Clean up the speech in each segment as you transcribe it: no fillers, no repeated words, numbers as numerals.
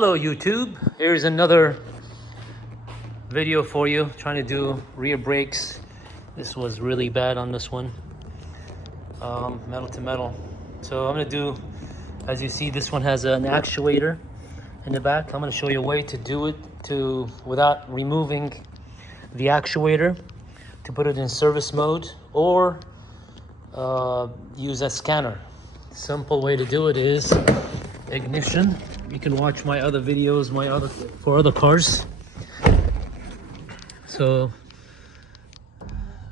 Hello YouTube, here's another video for you trying to do rear brakes. This was really bad on this one, metal to metal. So I'm going to do, as you see, this one has an actuator in the back. I'm going to show you a way to do it without removing the actuator, to put it in service mode or use a scanner. Simple way to do it is ignition. You can watch my other videos, for other cars. So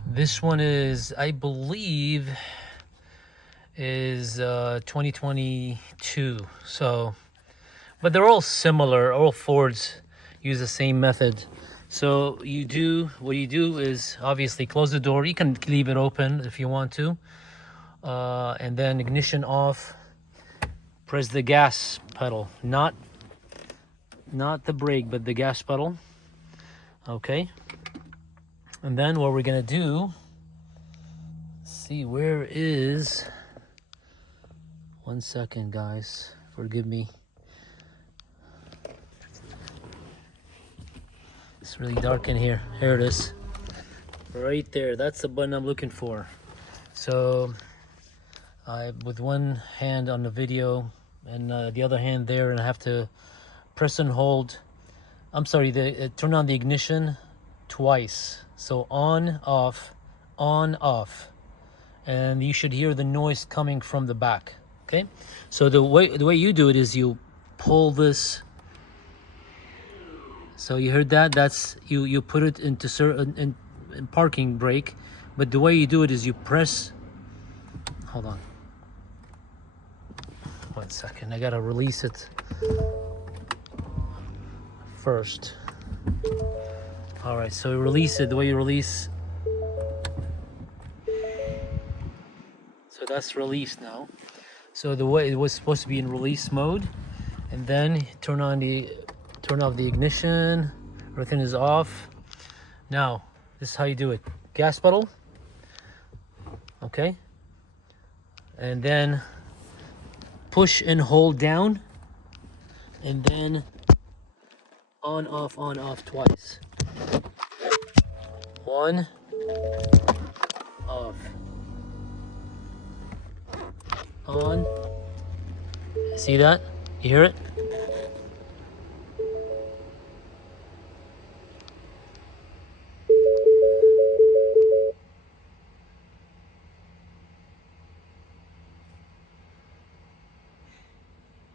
this one is, I believe, is 2022. So, but they're all similar. All Fords use the same method. So what you do is obviously close the door. You can leave it open if you want to, and then ignition off. Press the gas pedal, not the brake, but the gas pedal. Okay. And then what we're gonna do, see, where is, 1 second guys, forgive me. It's really dark in here. Here it is. Right there, that's the button I'm looking for. So with one hand on the video and the other hand there, and I have to press and hold. I'm sorry, turn on the ignition twice. So on, off, and you should hear the noise coming from the back. Okay, so the way you do it is you pull this. So you heard that? That's you put it into in parking brake, but the way you do it is you press. Hold on. 1 second, I gotta release it first. All right, so release it the way you release. So that's released now. So the way it was supposed to be in release mode, and then turn off the ignition. Everything is off. Now this is how you do it. Gas pedal. Okay. And then push and hold down, and then on off twice. On, off, on. See that? You hear it?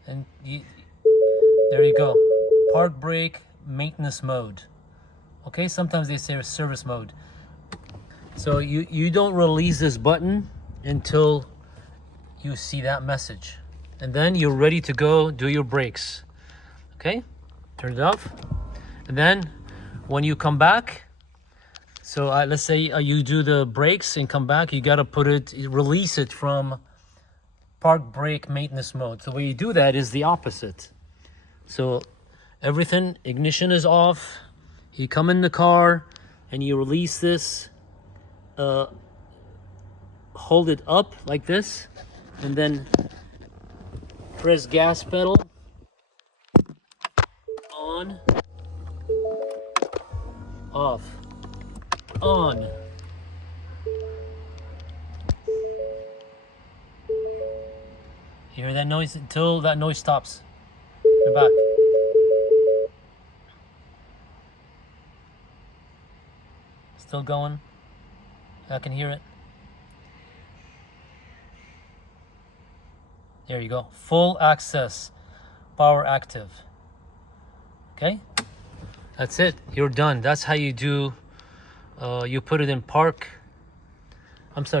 And there you go. Park brake, maintenance mode. Okay, sometimes they say service mode. So you don't release this button until you see that message, and then you're ready to go do your brakes. Okay, turn it off, and then when you come back, so let's say you do the brakes and come back, you gotta release it from park brake maintenance mode. The way you do that is the opposite. So everything, ignition is off, you come in the car and you release this, hold it up like this, and then press gas pedal, on, off, on. You hear that noise until that noise stops. You're back. Still going. I can hear it. There you go. Full access. Power active. Okay? That's it. You're done. That's how you do. You put it in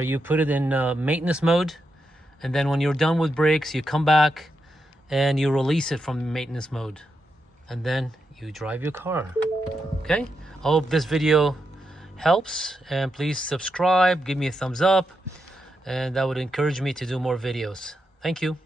you put it in maintenance mode. And then when you're done with brakes, you come back and you release it from maintenance mode. And then you drive your car. Okay? I hope this video helps, and please subscribe, give me a thumbs up, and that would encourage me to do more videos. Thank you.